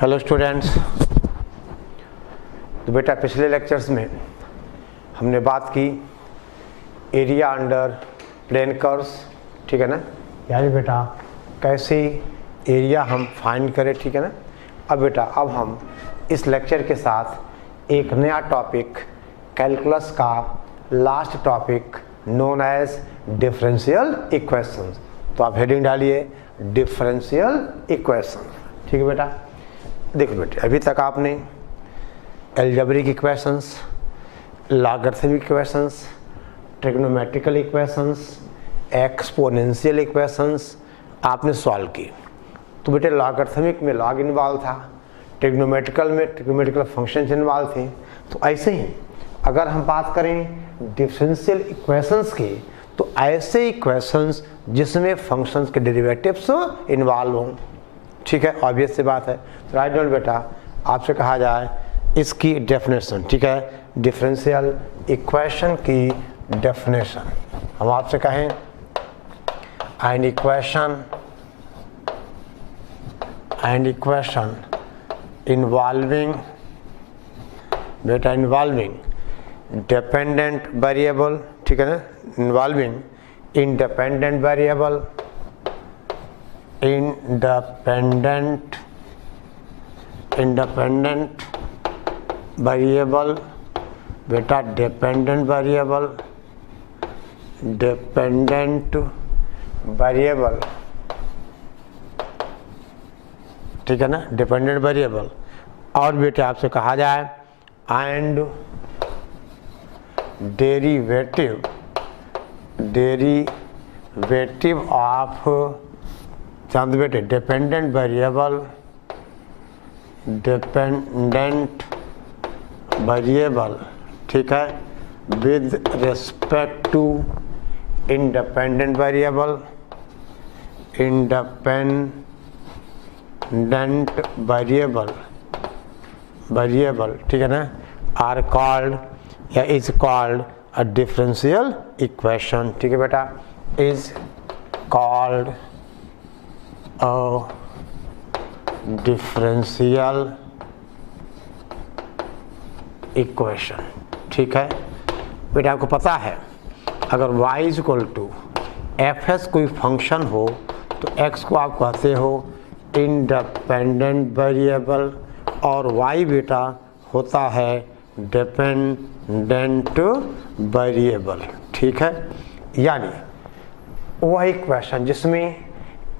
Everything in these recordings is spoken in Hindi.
Hello students. तो बेटा पिछले लेक्चर्स में हमने बात की एरिया अंडर प्लेन कर्व्स, ठीक है ना। यानी बेटा कैसे एरिया हम फाइंड करें, ठीक है ना। अब बेटा अब हम इस लेक्चर के साथ एक नया टॉपिक कैलकुलस का last topic known as differential equations. तो आप हेडिंग डालिए डिफरेंशियल इक्वेशन, ठीक है बेटा। देखो बेटे अभी तक आपने algebraic equations, logarithmic equations, trigonometrical equations, exponential equations आपने सॉल्व की। तो बेटे लॉगरिथमिक में लॉग इन्वॉल्व था, ट्रिग्नोमेट्रिकल में ट्रिग्नोमेट्रिकल फंक्शंस इन्वॉल्व थे। तो ऐसे ही अगर हम बात करें डिफरेंशियल इक्वेशंस की, तो ऐसे इक्वेशंस जिसमें फंक्शंस के डेरिवेटिव्स इन्वॉल्व हों, ठीक है, ऑब्वियस सी बात है। तो राइट डाउन बेटा आपसे कहा जाए इसकी डेफिनेशन, ठीक है, डिफरेंशियल इक्वेशन की डेफिनेशन। हम आपसे कहें एन इक्वेशन इन्वॉल्विंग बेटा इन्वॉल्विंग डिपेंडेंट वेरिएबल, ठीक है ना, involving independent variable, independent variable बेटा dependent variable ठीक है ना, डिपेंडेंट वेरिएबल। और बेटे आपसे कहा जाए एंड डेरिवेटिव ऑफ चांद बेटे डिपेंडेंट वेरिएबल ठीक है, with respect to independent variable ठीक है ना, आर कॉल्ड या is called a differential equation, ठीक है बेटा, is called a differential equation, ठीक है बेटा। आपको पता है अगर y equal to F S कोई फंक्शन हो तो x को आप कहते हो इंडिपेंडेंट वेरिएबल और y बेटा होता है डिपेंडेंट वेरिएबल, ठीक है। यानी वह इक्वेशन जिसमें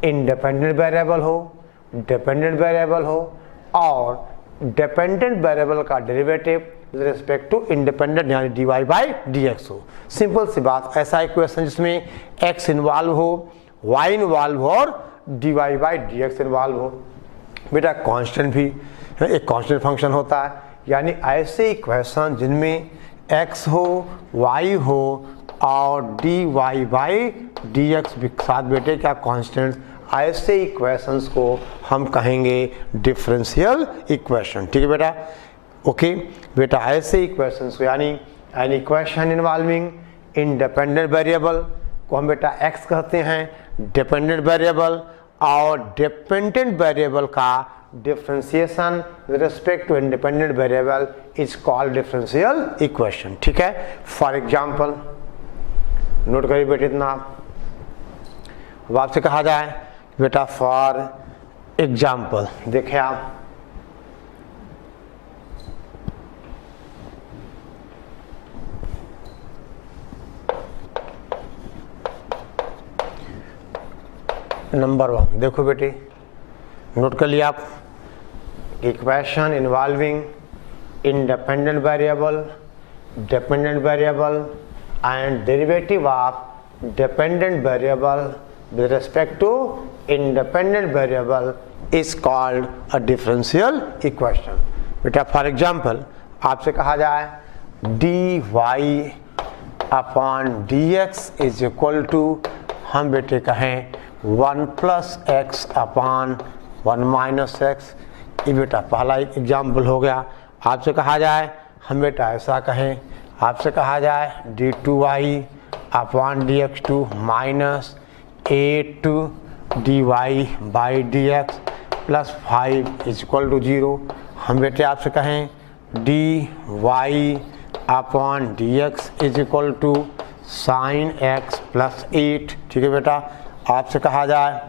इंडिपेंडेंट वेरिएबल हो, डिपेंडेंट वेरिएबल हो और डिपेंडेंट वेरिएबल का derivative with respect to independent यानी dy बाई dx हो। सिंपल सी बात, ऐसा इक्वेशन जिसमें x इन्वॉल्व हो, y इन्वॉल्व हो और dy बाई dx इन्वॉल्व हो। बेटा कांस्टेंट भी एक कांस्टेंट फंक्शन होता है, यानी ऐसे इक्वेशन जिनमें x हो, y हो और dy बाई dx भी साथ बेटे क्या कांस्टेंट, ऐसे इक्वेशंस को हम कहेंगे डिफरेंशियल इक्वेशन, ठीक है बेटा। ओके बेटा ऐसे इक्वेशंस को यानी an equation involving independent variable को हम बेटा x कहते हैं, डिपेंडेंट वेरिएबल और डिपेंडेंट वेरिएबल का differentiation with respect to independent variable is called differential equation, ठीक है। फॉर एग्जांपल नोट करिए बेटे इतना, अब आपसे कहा जाए बेटा फॉर एग्जाम्पल देखें आप नंबर 1 देखो बेटे, नोट कर लिया आप, equation involving independent variable, dependent variable and derivative of dependent variable with respect to independent variable is called a differential equation। बेटा फॉर एग्जाम्पल आपसे कहा जाए dy upon dx is equal to, हम बेटे कहें 1 plus x upon 1 minus x. ये बेटा पहला एग्जाम्पल हो गया। आपसे कहा जाए हम बेटा ऐसा कहें, आपसे कहा जाए d2y upon dx2 minus 8 dy by dx plus 5 is equal to 0। हम बेटे आपसे कहें d Y upon D x is equal to sine x plus 8। ठीक है बेटा, आपसे कहा जाए,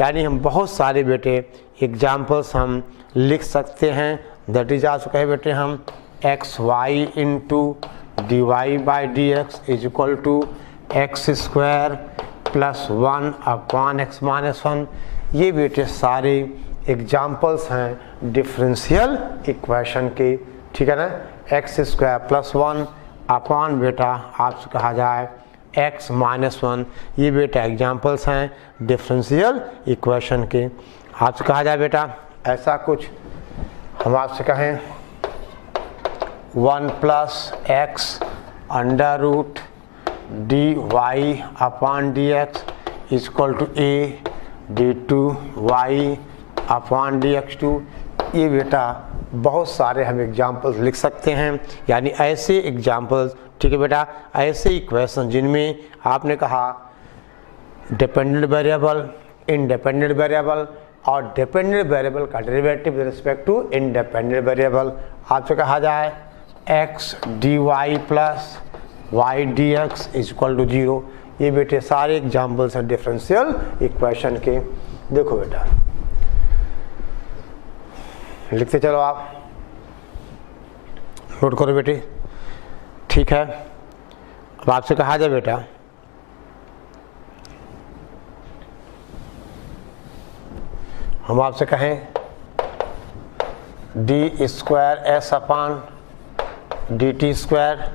यानी हम बहुत सारे बेटे एग्जाम्पल्स हम लिख सकते हैं। दैट इज आपसे कहे बेटे हम x y into d Y by D x is equal to x square plus 1 upon x minus 1। ये बेटे सारे एग्जाम्पल्स हैं डिफरेंशियल इक्वेशन के। ठीक है ना, एक्स स्क्वायर प्लस 1 अपॉन बेटा आपसे कहा जाए एक्स माइनस 1। ये बेटा एग्जाम्पल्स हैं डिफरेंशियल इक्वेशन के। आपसे कहा जाए बेटा ऐसा कुछ, हम आपसे कहें 1 plus x under root d Y upon D x equal to a d two y upon D x two. ये बेटा बहुत सारे हम एग्जाम्पल्स लिख सकते हैं, यानी ऐसे एग्जाम्पल्स। ठीक है बेटा, ऐसे इक्वेशन जिनमें आपने कहा डिपेंडेंट वेरिएबल, इंडिपेंडेंट वेरिएबल और डिपेंडेंट वेरिएबल का derivative with respect to independent variable. आपसे कहा जाए x D y plus y d x is equal to 0। ये बेटे सारे एग्जाम्पल्स हैं डिफरेंशियल इक्वेशन के। देखो बेटा, लिखते चलो, आप नोट करो बेटे। ठीक है, अब आपसे कहा जाए बेटा हम आपसे कहें d square s upon d t square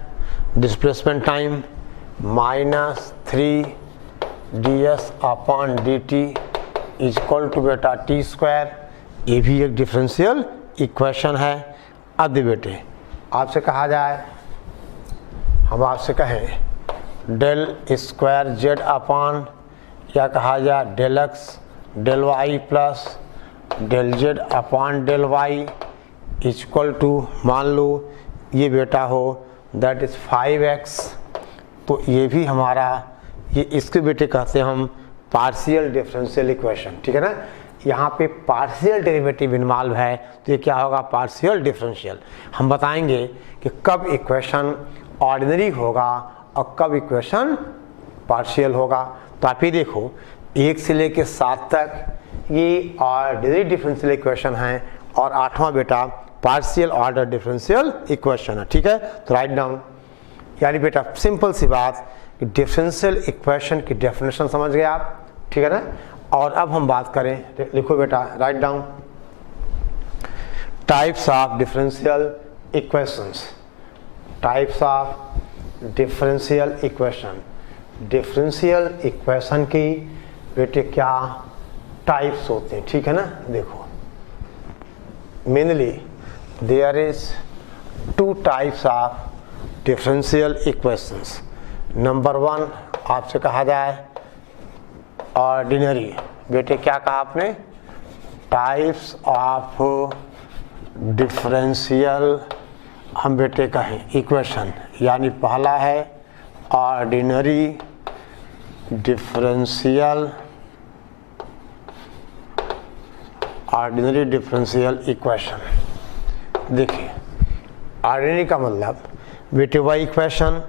displacement time minus 3 d s upon d t is equal to बेटा टी स्क्वायर। ये भी एक डिफरेंशियल इक्वेशन है। अब बेटे आपसे कहा जाए, हम आपसे कहें डेल स्क्वायर जेड अपॉन, या कहा जाए del x del y plus del z upon del y equal to, मान लो ये बेटा हो दैट इज़ 5x। तो ये भी हमारा, ये इसके बेटे कहते हैं हम पार्शियल डिफरेंशियल इक्वेशन। ठीक है ना, यहाँ पे पार्शियल डेरिवेटिव इन्वॉल्व है, तो ये क्या होगा पार्शियल डिफरेंशियल। हम बताएंगे कि कब इक्वेशन ऑर्डिनरी होगा और कब इक्वेशन पार्शियल होगा। तो आप ये देखो 1 से लेके 7 तक ये ऑर्डिनरी डिफरेंशियल इक्वेशन है और 8वां बेटा पार्शियल ऑर्डर डिफरेंशियल इक्वेशन है। ठीक है, तो राइट डाउन, यानी बेटा सिंपल सी बात कि डिफरेंशियल इक्वेशन की डेफिनेशन समझ गए आप। ठीक है ना, और अब हम बात करें, लिखो बेटा write down types of differential equations. Types of differential equation. Differential equation की बेटे क्या टाइप्स होते हैं। ठीक है ना, देखो mainly there is 2 types of differential equations. Number 1 आपसे कहा जाए ऑर्डिनरी। बेटे क्या कहा आपने, टाइप्स ऑफ डिफरेंशियल हम बेटे कहें इक्वेशन, यानी पहला है ordinary differential, ordinary differential equation. देखिए ऑर्डिनरी का मतलब बेटे वह इक्वेशन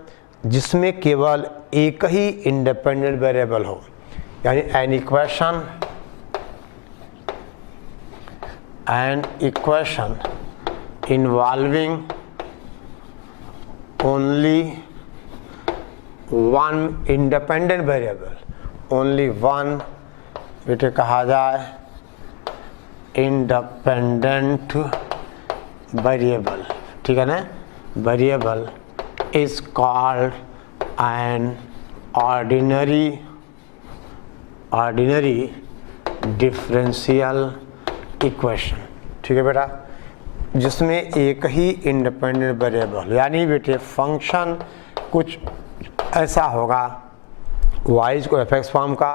जिसमें केवल एक ही इंडिपेंडेंट वेरिएबल हो, यानी an equation involving only one independent variable, only one बेटे कहा जाए इंडिपेंडेंट वेरिएबल। ठीक है ना, variable is called an ordinary differential equation. ठीक है बेटा, जिसमें एक ही इंडिपेंडेंट वेरिएबल, यानी बेटे फंक्शन कुछ ऐसा होगा वाइज को एफ एक्स फॉर्म का।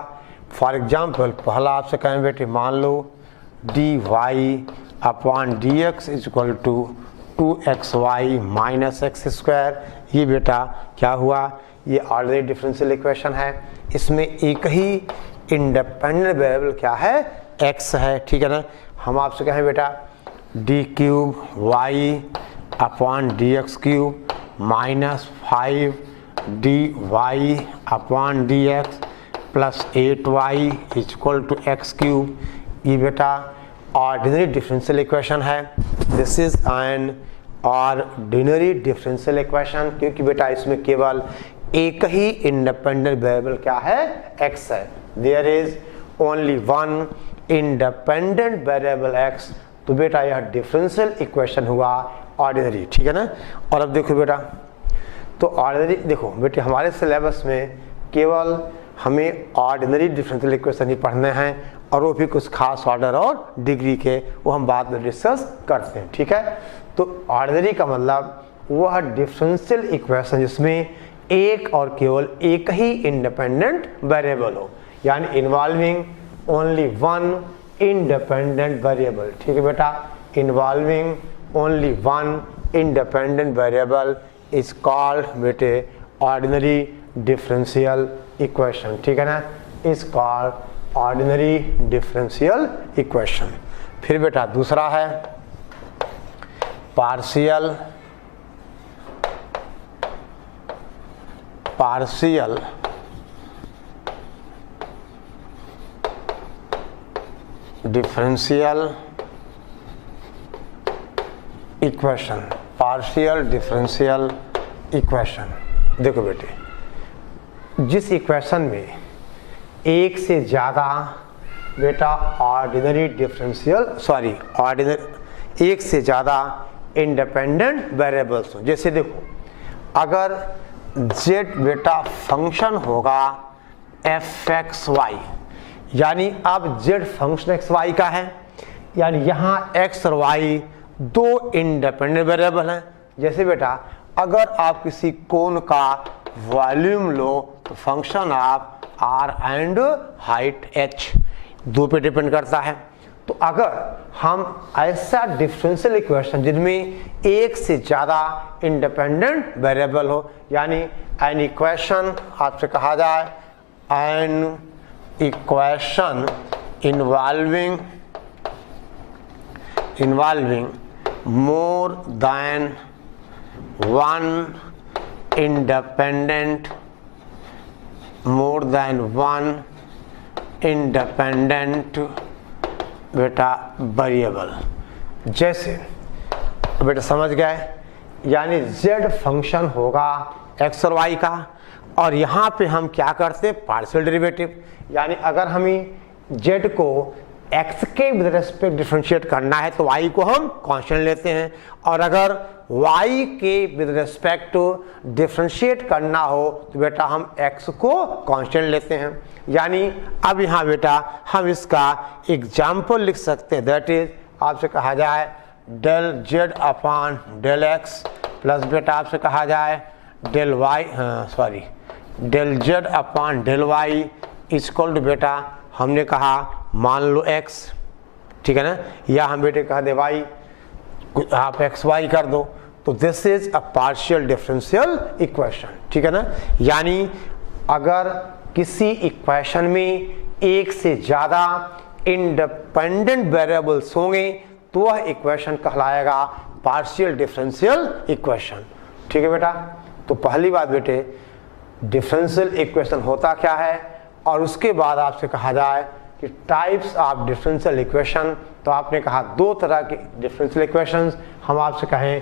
फॉर एग्जांपल पहला आपसे कहें बेटे मान लो D Y upon D x is equal to 2xy minus X square. ये बेटा क्या हुआ, ये ऑर्डिनरी डिफरेंशियल इक्वेशन है। इसमें एक ही इंडिपेंडेंट वेरिएबल क्या है, x है। ठीक है ना, हम आपसे कहें बेटा d cube Y upon D x cube minus 5 d Y upon D x plus 8y equal to x cube. ये बेटा ऑर्डिनरी डिफरेंशियल इक्वेशन है। This is an ordinary differential equation, क्योंकि बेटा इसमें केवल एक ही इंडिपेंडेंट वेरिएबल क्या है, x है। There is only one independent variable x। तो बेटा यह डिफरेंशियल इक्वेशन हुआ ऑर्डिनरी, ठीक है ना। और अब देखो बेटा, तो ऑर्डिनरी देखो बेटे, हमारे सिलेबस में केवल हमें ऑर्डिनरी डिफरेंशियल इक्वेशन ही पढ़ने हैं, और वो भी कुछ खास ऑर्डर और डिग्री के, वो हम बाद में डिस्कस करते हैं, ठीक है। तो ऑर्डिनरी का मतलब वह डिफरेंशियल इक्वेशन जिसमें एक और केवल एक ही इंडिपेंडेंट वेरिएबल हो, यानी involving only one independent variable, ठीक है बेटा। Involving only one independent variable is called बेटे ऑर्डिनरी डिफरेंशियल इक्वेशन, ठीक है ना, is called ordinary differential equation. फिर बेटा दूसरा है partial differential equation. Partial differential equation, देखो बेटे, जिस इक्वेशन में एक से ज़्यादा बेटा ऑर्डिनरी एक से ज़्यादा इंडिपेंडेंट वेरिएबल्स हो। जैसे देखो, अगर z बेटा फंक्शन होगा f(x,y), यानी अब z फंक्शन x,y का है, यानी यहाँ x और y दो इंडिपेंडेंट वेरिएबल हैं। जैसे बेटा अगर आप किसी कोन का वॉल्यूम लो तो function of r and height h दो पे डिपेंड करता है। तो अगर हम ऐसा डिफरेंशियल इक्वेशन जिनमें एक से ज़्यादा इंडिपेंडेंट वेरिएबल हो, यानी एन इक्वेशन आपसे कहा जाए N equation involving more than one independent बेटा वेरिएबल। जैसे बेटा समझ गए, यानी z फंक्शन होगा x और y का, और यहाँ पे हम क्या करते हैं, पार्शियल डेरिवेटिव, यानी अगर हमें z को x के विद रेस्पेक्ट डिफरेंशिएट करना है तो y को हम कांस्टेंट लेते हैं, और अगर y के विद रेस्पेक्ट डिफरेंशिएट करना हो तो बेटा हम x को कांस्टेंट लेते हैं। यानी अब यहाँ बेटा हम इसका एग्जाम्पल लिख सकते हैं, दैट इज आपसे कहा जाए del z upon del x plus बेटा आपसे कहा जाए del z upon del y equal to बेटा हमने कहा मान लो x, ठीक है ना, या हम बेटे कह दे y, आप xy कर दो, तो this is a partial differential equation, ठीक है ना। यानी अगर किसी इक्वेशन में एक से ज़्यादा इंडिपेंडेंट वेरिएबल्स होंगे तो वह इक्वेशन कहलाएगा पार्शियल डिफरेंशियल इक्वेशन, ठीक है बेटा। तो पहली बात बेटे, डिफरेंशियल इक्वेशन होता क्या है, और उसके बाद आपसे कहा जाए कि टाइप्स ऑफ डिफरेंशियल इक्वेशन, तो आपने कहा दो तरह के डिफरेंशियल इक्वेशंस, हम आपसे कहें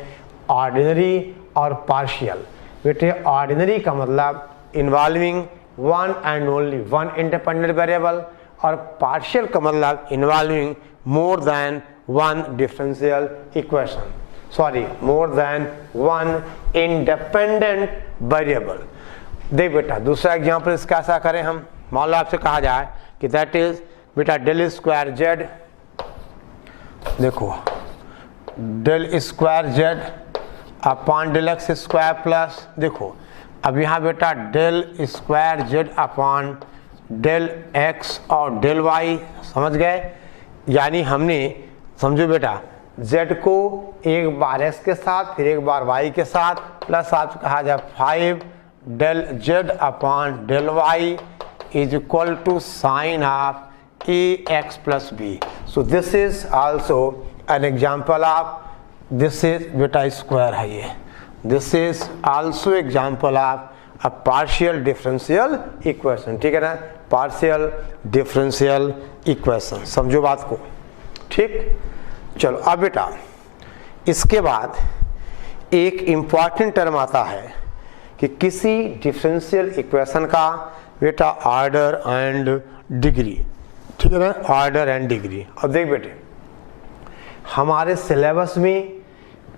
ऑर्डिनरी और पार्शियल। बेटे ऑर्डिनरी का मतलब involving one and only one independent variable, और पार्शियल का मतलब involving more than one differential equation, more than one independent variable. देख बेटा दूसरा एग्जांपल इसका ऐसा करें हम, मान लो आपसे कहा जाए कि दैट इज बेटा डेल स्क्वायर जेड, देखो del square z upon del x square plus, देखो अब यहाँ बेटा del square z upon del x और डेल वाई, समझ गए। यानी हमने समझो बेटा z को एक बार x के साथ फिर एक बार y के साथ प्लस आप कहा जाए 5 del z upon del y is equal to sine of ax plus b. So this is also an example of, this is बेटा स्क्वायर है ये, this is also example of a partial differential equation. ठीक है ना, partial differential equation. समझो बात को, ठीक। चलो अब बेटा इसके बाद एक इम्पॉर्टेंट टर्म आता है कि किसी डिफरेंशियल इक्वेशन का बेटा ऑर्डर एंड डिग्री, ठीक है ना, ऑर्डर एंड डिग्री। अब देख बेटे हमारे सिलेबस में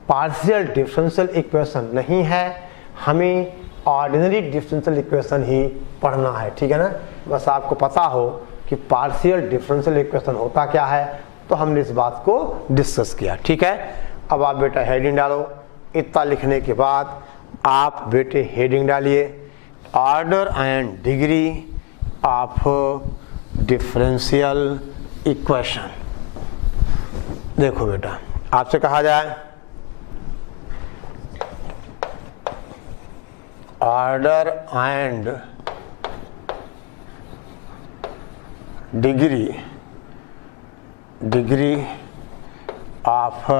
पार्शियल डिफरेंशियल इक्वेशन नहीं है, हमें ऑर्डिनरी डिफरेंशियल इक्वेशन ही पढ़ना है, ठीक है ना। बस आपको पता हो कि पार्शियल डिफरेंशियल इक्वेशन होता क्या है, तो हमने इस बात को डिस्कस किया, ठीक है। अब आप बेटा हेडिंग डालो, इतना लिखने के बाद आप बेटे हेडिंग डालिए order and degree of differential equation. देखो बेटा आपसे कहा जाए order and degree of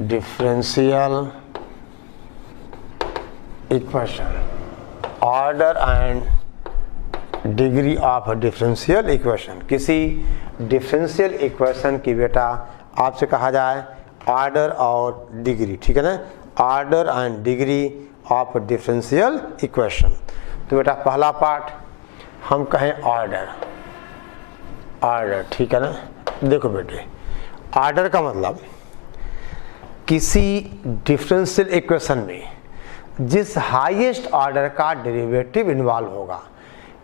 differential equation, order and degree of differential equation. किसी डिफरेंशियल इक्वेशन की बेटा आपसे कहा जाए ऑर्डर और डिग्री, ठीक है ना, order and degree of differential equation. तो बेटा पहला पार्ट हम कहें ऑर्डर, ऑर्डर, ठीक है ना। देखो बेटे ऑर्डर का मतलब किसी डिफरेंशियल इक्वेशन में जिस हाईएस्ट ऑर्डर का डेरिवेटिव इन्वॉल्व होगा,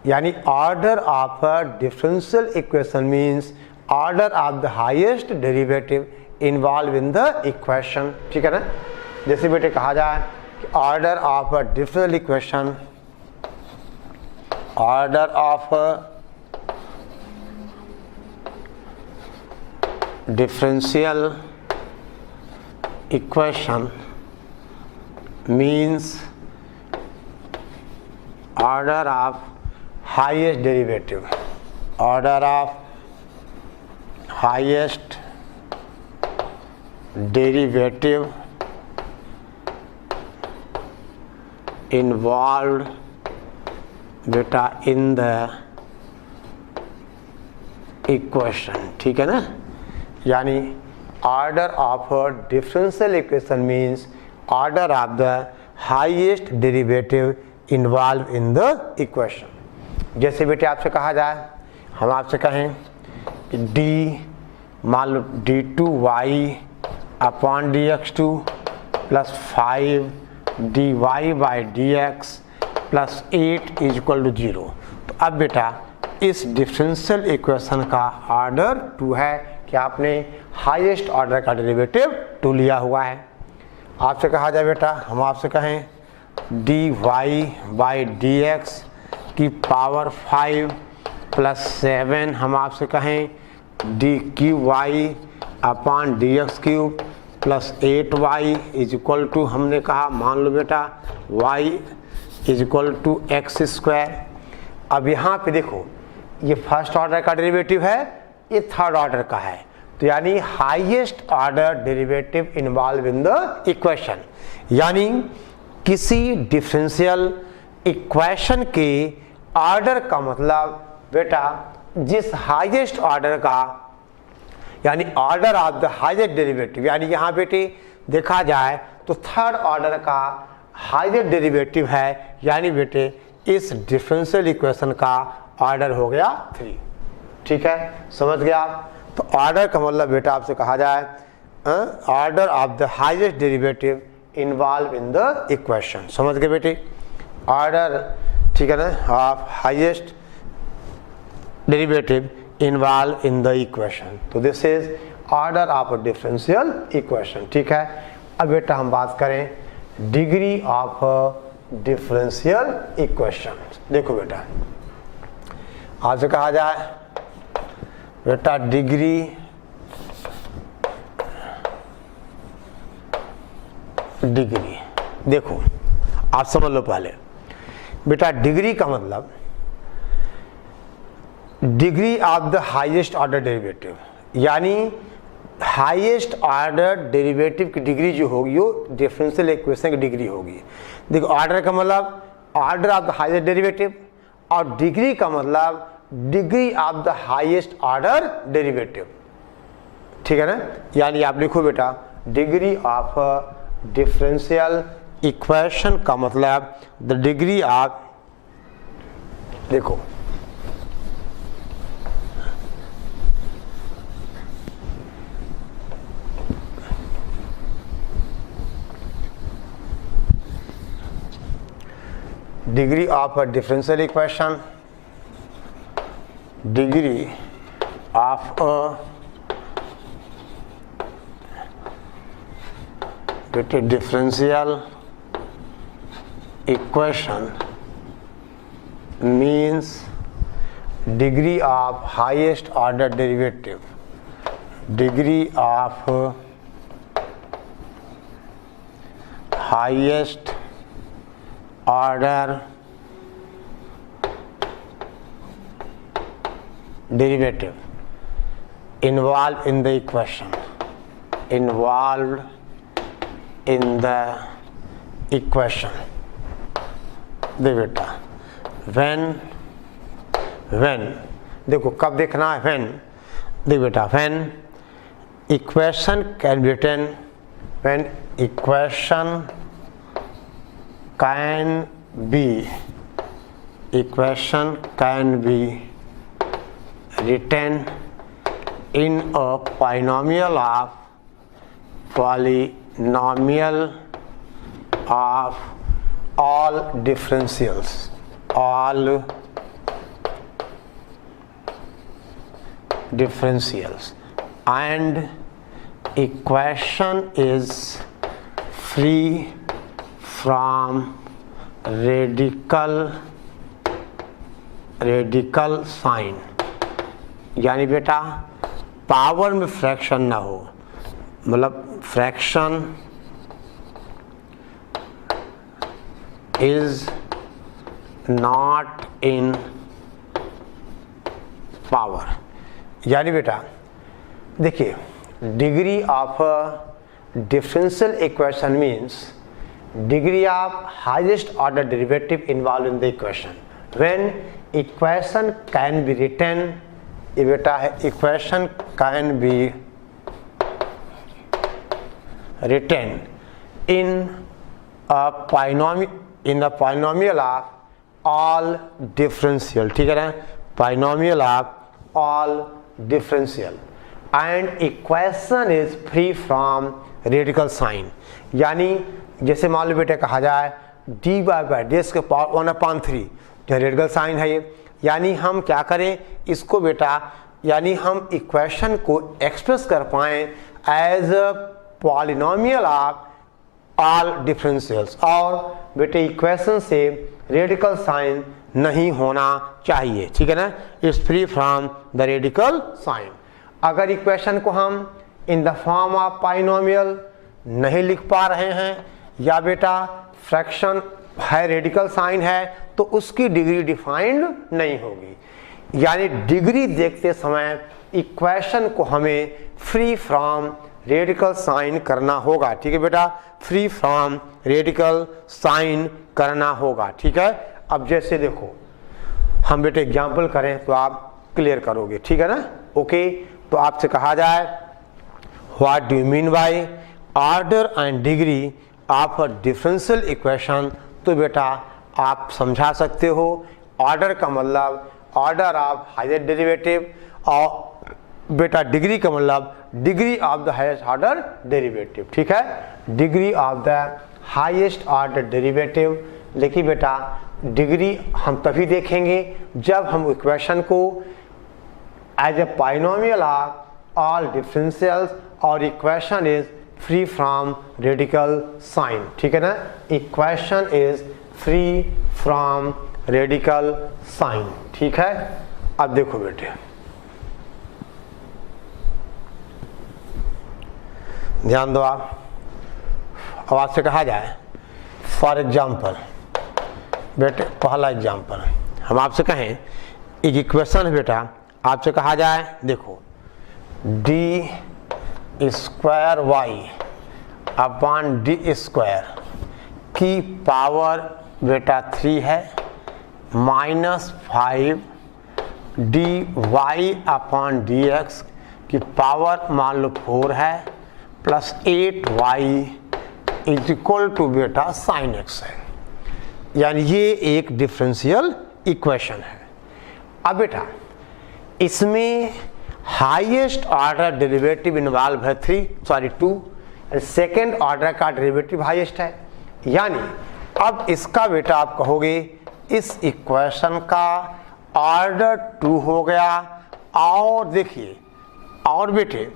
यानी order of a differential equation means order of the highest derivative involve in the equation, ठीक है ना। जैसे बेटे कहा जाए कि order of a differential equation, order of differential equation means order of highest derivative, order of highest derivative involved बेटा in the equation, ठीक है ना। यानी order of a differential equation means order of the highest derivative involved in the equation. जैसे बेटे आपसे कहा जाए, हम आपसे कहें कि d मान लो d2y upon dx2 plus 5 dy by dx plus 8 is equal to 0। तो अब बेटा इस डिफरेंशियल इक्वेशन का ऑर्डर 2 है कि आपने हाईएस्ट ऑर्डर का डेरिवेटिव 2 लिया हुआ है। आपसे कहा जाए बेटा, हम आपसे कहें dy बाई dx की पावर 5 प्लस 7, हम आपसे कहें dqy upon dx cube plus 8y is equal to, हमने कहा मान लो बेटा y is equal to x square. अब यहाँ पे देखो ये फर्स्ट ऑर्डर का डेरिवेटिव है, ये थर्ड ऑर्डर का है, तो यानी highest order derivative involve in the equation. यानी किसी डिफरेंशियल इक्वेशन के ऑर्डर का मतलब बेटा जिस हाईएस्ट ऑर्डर का, यानी order of the highest derivative, यानी यहाँ बेटे देखा जाए तो थर्ड ऑर्डर का हाईएस्ट डेरिवेटिव है, यानी बेटे इस डिफरेंशियल इक्वेशन का ऑर्डर हो गया 3, ठीक है, समझ गया आप। तो ऑर्डर का मतलब बेटा आपसे कहा जाए order of the highest derivative involve in the equation, समझ गए बेटे, ऑर्डर, ठीक है ना, of highest derivative involve in the equation. तो this is order of a differential equation, ठीक है। अब बेटा हम बात करें डिग्री ऑफ डिफरेंशियल इक्वेशन। देखो बेटा आपसे कहा जाए बेटा डिग्री देखो आप समझ लो पहले बेटा, डिग्री का मतलब degree of the highest order derivative, यानी हाईएस्ट ऑर्डर डेरिवेटिव की डिग्री जो होगी वो डिफरेंशियल इक्वेशन की डिग्री होगी। देखो ऑर्डर का मतलब order of the highest derivative, और डिग्री का मतलब degree of the highest order derivative, ठीक है ना। यानी आप लिखो बेटा, डिग्री ऑफ डिफरेंशियल इक्वेशन का मतलब द डिग्री ऑफ, देखो degree of a differential equation, degree of a differential equation means degree of highest order derivative, degree of highest order derivative involved in the equation, involved in the equation। देखो बेटा, when देखो कब देखना है when, देखो बेटा when equation can be written, when equation can be written in a polynomial of all differentials, and equation is free from radical sign, यानी बेटा पावर में फ्रैक्शन ना हो, मतलब fraction is not in power। यानी बेटा देखिए, degree of differential equation means degree of highest order derivative involved in the equation, when equation can be written, ये बेटा है equation can be written in a polynomial of all differential, ठीक है ना, polynomial of all differential, and equation is free from radical sign। यानी जैसे मान लो बेटा कहा जाए डी बाई डेस के पावर 1/3, जो रेडिकल साइन है ये, यानी हम क्या करें इसको बेटा, यानी हम इक्वेशन को एक्सप्रेस कर पाएँ as a polynomial of all differentials, और बेटे इक्वेशन से रेडिकल साइन नहीं होना चाहिए, ठीक है ना, it's free from the radical sign. अगर इक्वेशन को हम in the form of polynomial नहीं लिख पा रहे हैं, या बेटा फ्रैक्शन है रेडिकल साइन है, तो उसकी डिग्री डिफाइंड नहीं होगी। यानी डिग्री देखते समय इक्वेशन को हमें फ्री फ्रॉम रेडिकल साइन करना होगा, ठीक है बेटा, फ्री फ्रॉम रेडिकल साइन करना होगा, ठीक है। अब जैसे देखो हम बेटे एग्जाम्पल करें तो आप क्लियर करोगे, ठीक है ना, ओके। तो आपसे कहा जाए what do you mean by order and degree of a differential equation, तो बेटा आप समझा सकते हो ऑर्डर का मतलब ऑर्डर ऑफ हाईएस्ट डेरिवेटिव, और बेटा डिग्री का मतलब degree of the highest order derivative, ठीक है, degree of the highest order derivative. लेकिन बेटा डिग्री हम तभी देखेंगे जब हम इक्वेशन को as a polynomial of all differentials और equation is free from radical sign, ठीक है ना, equation is free from radical sign, ठीक है। अब देखो बेटे ध्यान दो आप, अब आपसे कहा जाए फॉर एग्जाम्पल बेटे, पहला एग्जाम्पल हम आपसे कहें, एक इक्वेशन है बेटा, आपसे कहा जाए देखो d square y upon d square की पावर बेटा 3 है, -5 d Y upon D x की पावर मान लो 4 है, +8y इज इक्वल टू बेटा साइन एक्स है। यानी ये एक डिफरेंशियल इक्वेशन है। अब बेटा इसमें हाईएस्ट ऑर्डर डेरिवेटिव इन्वॉल्व है 2, सेकेंड ऑर्डर का डेरिवेटिव हाईएस्ट है। यानी अब इसका बेटा आप कहोगे इस इक्वेशन का ऑर्डर 2 हो गया। और देखिए, और बेटे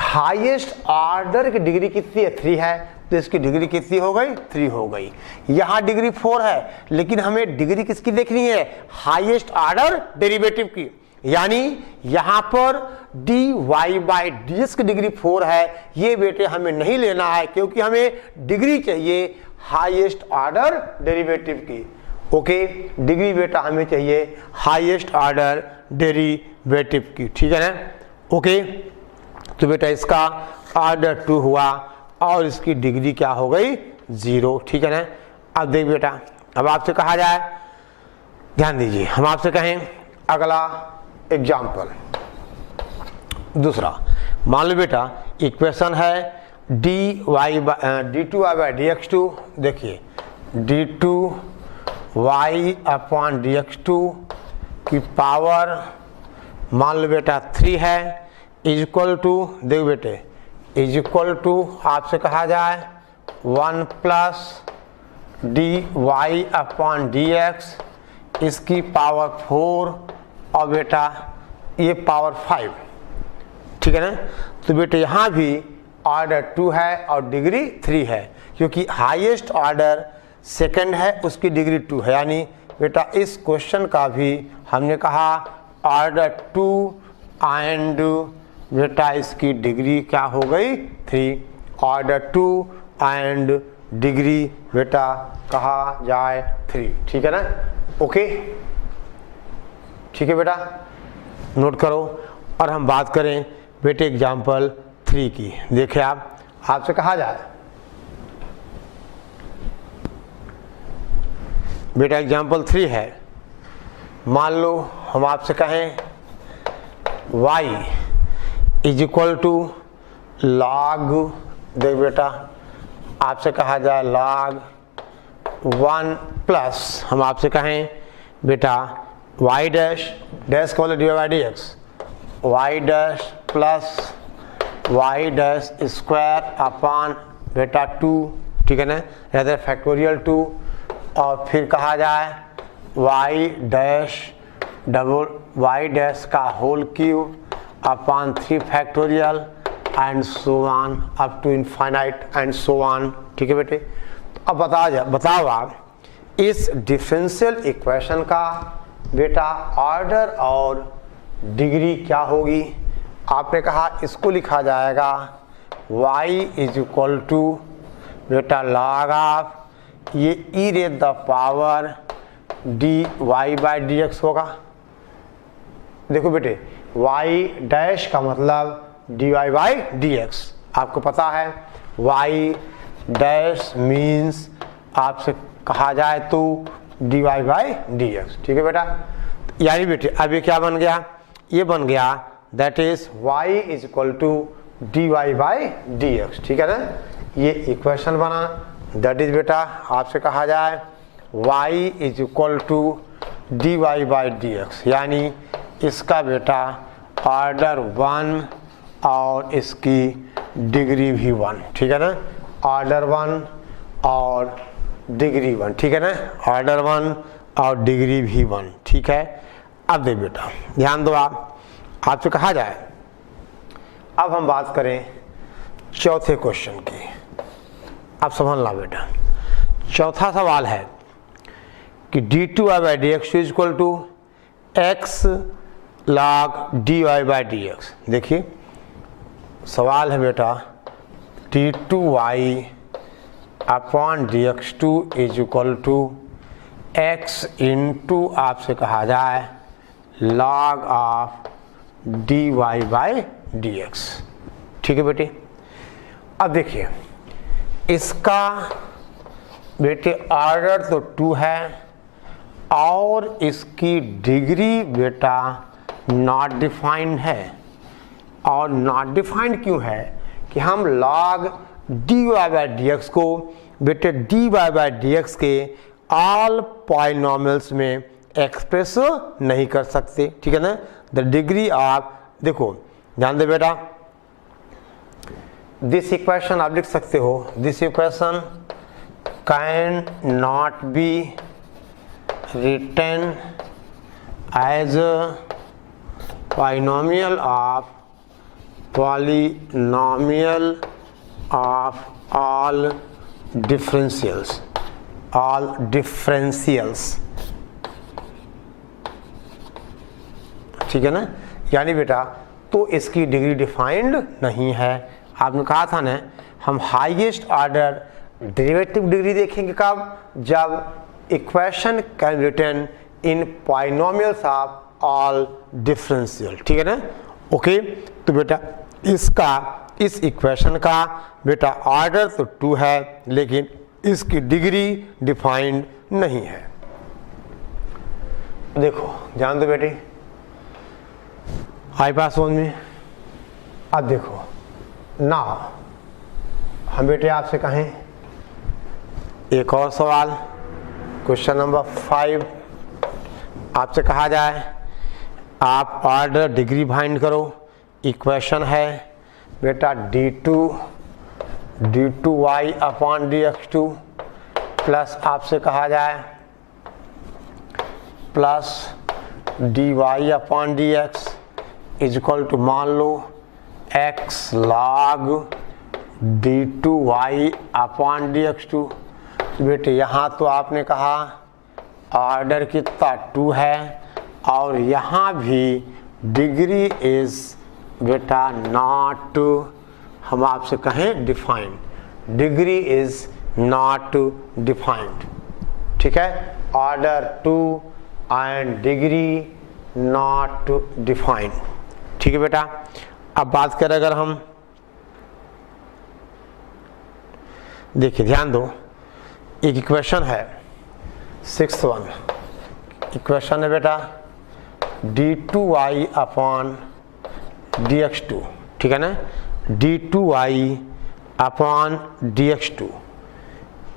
हाईएस्ट ऑर्डर की डिग्री कितनी है? 3 है, तो इसकी डिग्री कितनी हो गई? 3 हो गई। यहाँ डिग्री 4 है, लेकिन हमें डिग्री किसकी देखनी है? हाईएस्ट ऑर्डर डेरिवेटिव की। यानी यहाँ पर d Y by D x की डिग्री 4 है, ये बेटे हमें नहीं लेना है, क्योंकि हमें डिग्री चाहिए हाईएस्ट ऑर्डर डेरिवेटिव की। ओके, डिग्री बेटा हमें चाहिए हाईएस्ट ऑर्डर डेरिवेटिव की, ठीक है ना। ओके, तो बेटा इसका ऑर्डर 2 हुआ और इसकी डिग्री क्या हो गई? 0, ठीक है ना। अब देख बेटा, अब आपसे कहा जाए, ध्यान दीजिए, हम आपसे कहें अगला एग्जाम्पल दूसरा, मान लो बेटा इक्वेशन है d two y by D x 2, देखिए d2y अपॉन dx2 की पावर मान लो बेटा 3 है, इज इक्वल टू, देखो बेटे इज इक्वल टू आपसे कहा जाए 1 प्लस dy अपॉन dx, इसकी पावर 4 और बेटा ये पावर 5, ठीक है ना। तो बेटे यहाँ भी ऑर्डर 2 है और डिग्री 3 है, क्योंकि हाईएस्ट ऑर्डर सेकंड है, उसकी डिग्री 2 है। यानी बेटा इस क्वेश्चन का भी हमने कहा ऑर्डर 2 एंड बेटा इसकी डिग्री क्या हो गई? 3। ऑर्डर 2 एंड डिग्री बेटा कहा जाए 3, ठीक है ना। ओके, ठीक है बेटा, नोट करो। और हम बात करें बेटे एग्जाम्पल 3 की। देखिए आपसे कहा जाए बेटा एग्जाम्पल 3 है, मान लो हम आपसे कहें y is equal to log, देख बेटा आपसे कहा जाए लॉग 1 प्लस, हम आपसे कहें बेटा y डैश को d y d x, y dash plus y dash square upon बेटा 2, ठीक है ना, या फैक्टोरियल 2, और फिर कहा जाए y डैश का whole cube upon 3 factorial and so on up to infinite and so on, ठीक है बेटे। अब बताओ आप इस डिफरेंशियल इक्वेशन का बेटा ऑर्डर और डिग्री क्या होगी? आपने कहा इसको लिखा जाएगा y इज इक्वल टू बेटा लॉग ऑफ ये e raise the power d Y by D x होगा। देखो बेटे y डैश का मतलब d Y by D x, आपको पता है y डैश मीन्स आपसे कहा जाए तो d Y by D x, ठीक है बेटा। यानी बेटे अब ये क्या बन गया? ये बन गया that is y is equal to d Y by D x, ठीक है ना। ये इक्वेशन बना, दैट इज बेटा आपसे कहा जाए y is equal to d Y by D x, यानी इसका बेटा ऑर्डर 1 और इसकी डिग्री भी 1, ठीक है ना। ऑर्डर 1 और डिग्री 1, ठीक है ना, ऑर्डर 1 और डिग्री भी 1, ठीक है। अब देख बेटा ध्यान दो, आपसे कहा जाए, अब हम बात करें चौथे क्वेश्चन की। अब समझना बेटा, चौथा सवाल है कि d two y by D x is equal to x log d Y by D x. देखिए सवाल है बेटा d two y upon dx2 is equal to x into आपसे कहा जाए log of dy by dx। ठीक है बेटे। अब देखिए इसका बेटे ऑर्डर तो 2 है और इसकी डिग्री बेटा नॉट डिफाइंड है। और नॉट डिफाइंड क्यों है कि हम log dy बाई dx को बेटे dy बाई dx के ऑल पॉलिनोमियल्स में एक्सप्रेस नहीं कर सकते। ठीक है ना। द डिग्री ऑफ, देखो ध्यान दे बेटा, दिस इक्वेशन आप लिख सकते हो, this equation can not be written as polynomial of all differentials, ठीक है ना। यानी बेटा तो इसकी डिग्री डिफाइंड नहीं है। आपने कहा था ना हम हाईएस्ट ऑर्डर डेरिवेटिव डिग्री देखेंगे कब, जब equation can written in polynomials of all differential. ठीक है ना। ओके तो बेटा इसका, इस इक्वेशन का बेटा ऑर्डर तो 2 है लेकिन इसकी डिग्री डिफाइंड नहीं है। देखो जान दो बेटे, आई पास वन में। अब देखो ना हम बेटे आपसे कहें एक और सवाल, क्वेश्चन नंबर 5 आपसे कहा जाए आप ऑर्डर डिग्री फाइंड करो। इक्वेशन है बेटा d2y अपॉन dx2 प्लस आपसे कहा जाए plus dy upon dx is equal to मान लो x log d2y upon dx2। बेटे यहाँ तो आपने कहा ऑर्डर कितना 2 है और यहाँ भी डिग्री इज बेटा नॉट, हम आपसे कहें defined, degree is not defined. ठीक है, order 2 and degree not defined. ठीक है बेटा। अब बात करें अगर हम, देखिए ध्यान दो, एक इक्वेशन है 6th वन, इक्वेशन है बेटा d2y अपॉन dx2। ठीक है ना। d2y upon dx2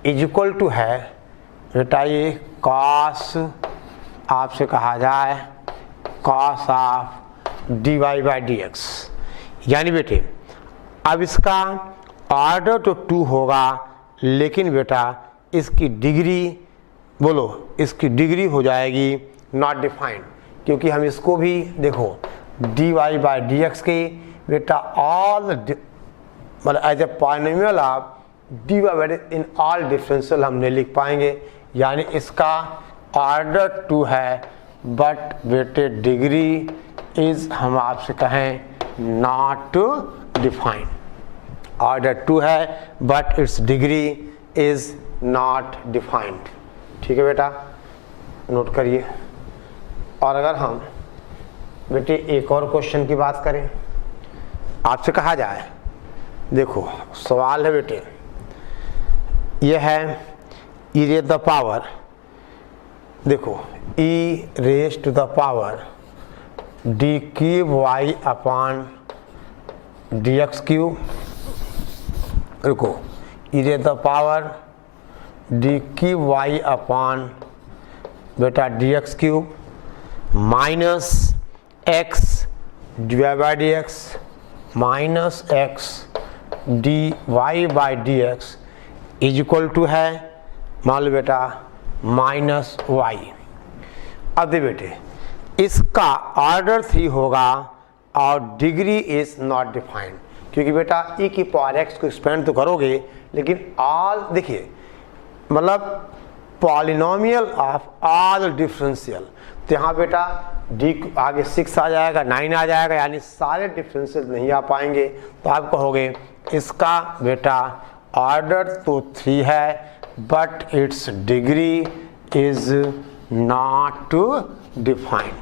is equal to है बेटा ये कॉस, आपसे कहा जाए cos of dy by dx। यानी बेटे अब इसका ऑर्डर तो 2 होगा लेकिन बेटा इसकी डिग्री, बोलो इसकी डिग्री हो जाएगी नॉट डिफाइंड, क्योंकdem हम इसको भी देखो dy बाई dx के बेटा ऑल मतलब as a polynomial of dy by in all differential हम नहीं लिख पाएंगे। यानी इसका ऑर्डर 2 है बट बेटे डिग्री इज, हम आपसे कहें नॉट डिफाइंड। ऑर्डर 2 है but it's degree is not defined. ठीक है बेटा, नोट करिए। और अगर हम बेटे एक और क्वेश्चन की बात करें, आपसे कहा जाए, देखो सवाल है बेटे ये है e रेज द पावर, देखो e raise to the power D cube Y upon D x cube, रुको e raise the power D cube Y upon बेटा D x cube minus X divide by D x minus X D Y by D x is equal to है मान लो बेटा माइनस वाई। अब दे बेटे इसका ऑर्डर 3 होगा और डिग्री इज नॉट डिफाइंड, क्योंकि बेटा e की पावर x को एक्सपेंड तो करोगे लेकिन ऑल, देखिए मतलब पॉलिनोमियल ऑफ ऑल डिफरेंशियल, तो यहाँ बेटा d आगे 6 आ जाएगा, 9 आ जाएगा, यानी सारे डिफरेंशियल नहीं आ पाएंगे। तो आप कहोगे इसका बेटा ऑर्डर तो 3 है but it's degree is not defined.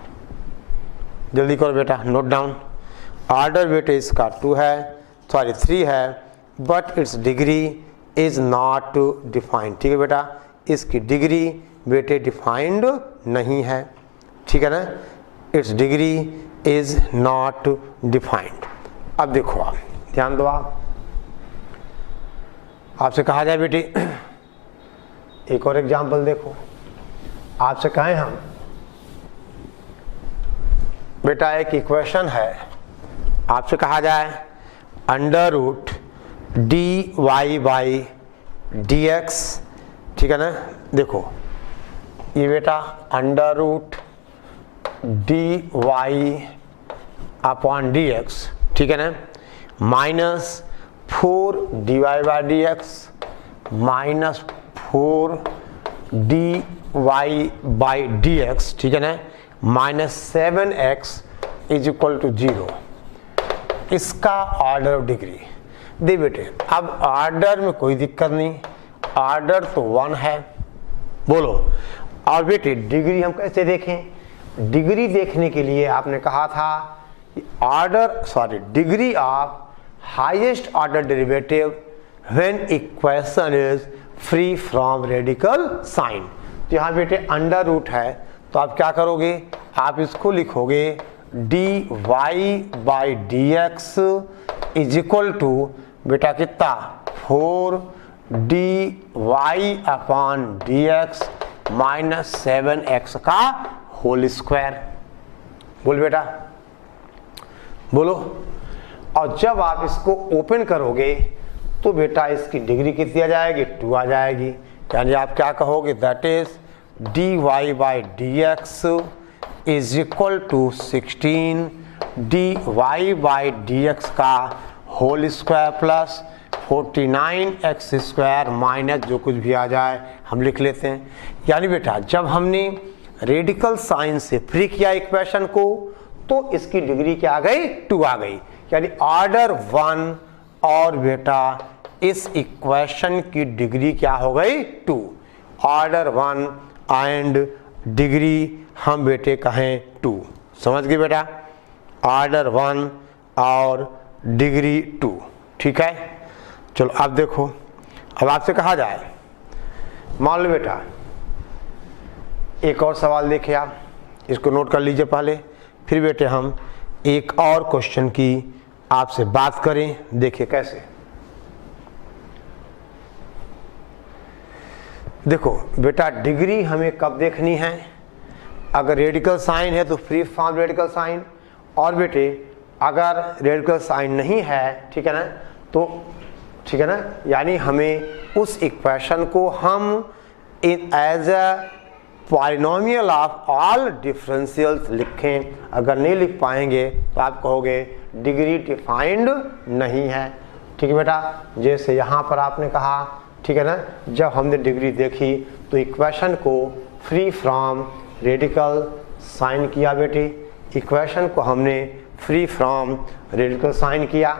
जल्दी करो बेटा, नोट डाउन। ऑर्डर बेटे इसका 2 है, सॉरी 3 है, but it's degree is not defined. ठीक है बेटा, इसकी डिग्री बेटे डिफाइंड नहीं है। ठीक है ना, it's degree is not defined. अब देखो आप ध्यान दो, आपसे कहा जाए बेटी, एक और एग्जाम्पल देखो, आपसे कहें हम बेटा एक इक्वेशन है, आपसे कहा जाए under root d Y by D x. ठीक है ना, देखो ये बेटा under root d Y upon D x, ठीक है ना, minus 4 d Y by D x minus 4 d Y by D x, ठीक है ना, minus 7x is equal to 0। इसका ऑर्डर ऑफ डिग्री दे बेटे। अब ऑर्डर में कोई दिक्कत नहीं, ऑर्डर तो 1 है, बोलो। और बेटे डिग्री हम कैसे देखें? डिग्री देखने के लिए आपने कहा था order sorry degree of highest order derivative when equation is free from radical sign. तो यहाँ बेटे अंडर रूट है, तो आप क्या करोगे, आप इसको लिखोगे d Y by D x is equal to बेटा कितना 4 d Y upon D x minus 7x का होल स्क्वायर। बोल बेटा, बोलो। और जब आप इसको ओपन करोगे तो बेटा इसकी डिग्री कितनी आ जाएगी, 2 आ जाएगी। यानी आप क्या कहोगे, that is D Y by D x is equal to 16 D Y by D x का whole square plus 49x square minus जो कुछ भी आ जाए हम लिख लेते हैं। यानी बेटा जब हमने रेडिकल साइन से फ्री किया इक्वेशन को तो इसकी डिग्री क्या आ गई, 2 आ गई। यानी ऑर्डर 1 और बेटा इस इक्वेशन की डिग्री क्या हो गई, 2। ऑर्डर 1 एंड डिग्री हम बेटे कहें 2। समझ गए बेटा, ऑर्डर 1 और डिग्री 2। ठीक है, चलो अब देखो, अब आपसे कहा जाए, मान लो बेटा एक और सवाल देखे आप, इसको नोट कर लीजिए पहले, फिर बेटे हम एक और क्वेश्चन की आपसे बात करें, देखिए कैसे। देखो बेटा डिग्री हमें कब देखनी है, अगर रेडिकल साइन है तो फ्री फ्रॉम रेडिकल साइन, और बेटे अगर रेडिकल साइन नहीं है, ठीक है ना, तो ठीक है ना, यानी हमें उस इक्वेशन को हम as a polynomial of all differentials लिखें। अगर नहीं लिख पाएंगे तो आप कहोगे डिग्री डिफाइंड नहीं है। ठीक है बेटा, जैसे यहाँ पर आपने कहा, ठीक है ना, जब हमने डिग्री देखी तो इक्वेशन को फ्री फ्रॉम रेडिकल साइन किया बेटे, इक्वेशन को हमने फ्री फ्रॉम रेडिकल साइन किया।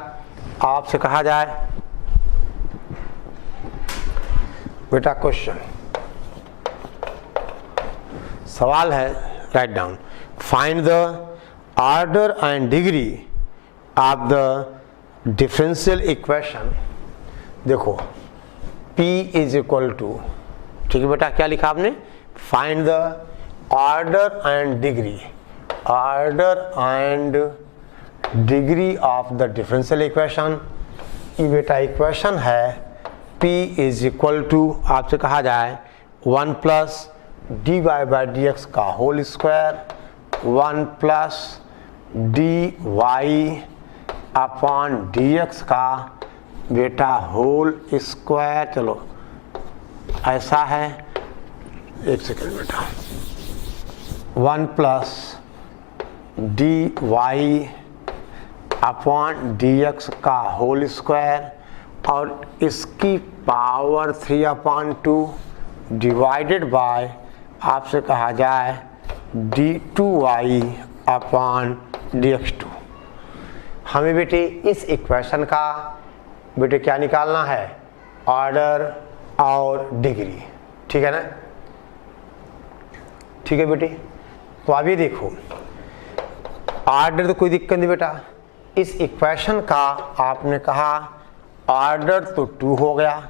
आपसे कहा जाए बेटा क्वेश्चन, सवाल है, write down, find the order and degree of the differential equation. देखो P इज इक्वल टू, ठीक है बेटा, क्या लिखा आपने, find the order and degree, order and degree of the differential equation. ये बेटा इक्वेशन है P इज इक्वल टू, आपसे कहा जाए 1 plus D Y by D x का whole square 1 plus D Y upon D x का बेटा होल स्क्वायर। चलो ऐसा है, एक सेकेंड बेटा, 1 plus D Y upon D x का होल स्क्वायर और इसकी पावर 3/2 डिवाइडेड बाय, आपसे कहा जाए d2y अपॉन dx2। हमें बेटे इस इक्वेशन का बेटे क्या निकालना है, ऑर्डर और डिग्री, ठीक है ना। ठीक है बेटे, तो अभी देखो ऑर्डर तो कोई दिक्कत नहीं बेटा, इस इक्वेशन का आपने कहा ऑर्डर तो 2 हो गया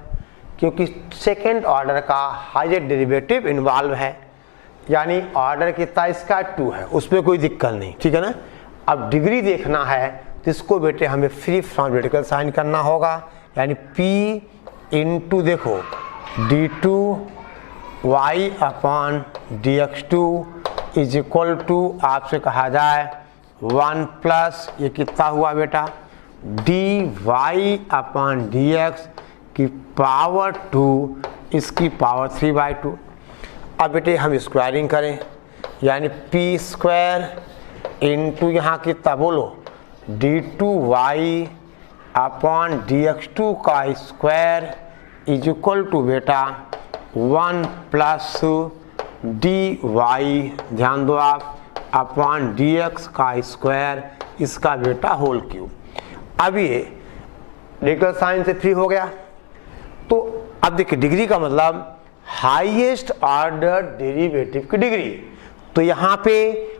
क्योंकि सेकेंड ऑर्डर का हायर डेरिवेटिव इन्वॉल्व है, यानी ऑर्डर कितना इसका 2 है, उसमें कोई दिक्कत नहीं, ठीक है ना। अब डिग्री देखना है तो इसको बेटे हमें फ्री फ्रॉम रेडिकल साइन करना होगा, यानी P इंटू देखो d2y upon dx2 is equal to आपसे कहा जाए 1 प्लस ये कितना हुआ बेटा dy अपॉन dx की पावर 2 इसकी पावर 3/2। अब बेटे हम स्क्वायरिंग करें, यानी p स्क्वायर इंटू यहाँ कितना बोलो d2y अपॉन dx2 का स्क्वायर इज इक्वल टू बेटा 1 प्लस dy, ध्यान दो आप, अपॉन dx का स्क्वायर इसका बेटा होल क्यूब। अब ये रेडिकल साइन से फ्री हो गया, तो अब देखिए डिग्री का मतलब हाईएस्ट ऑर्डर डेरिवेटिव की डिग्री, तो यहाँ पे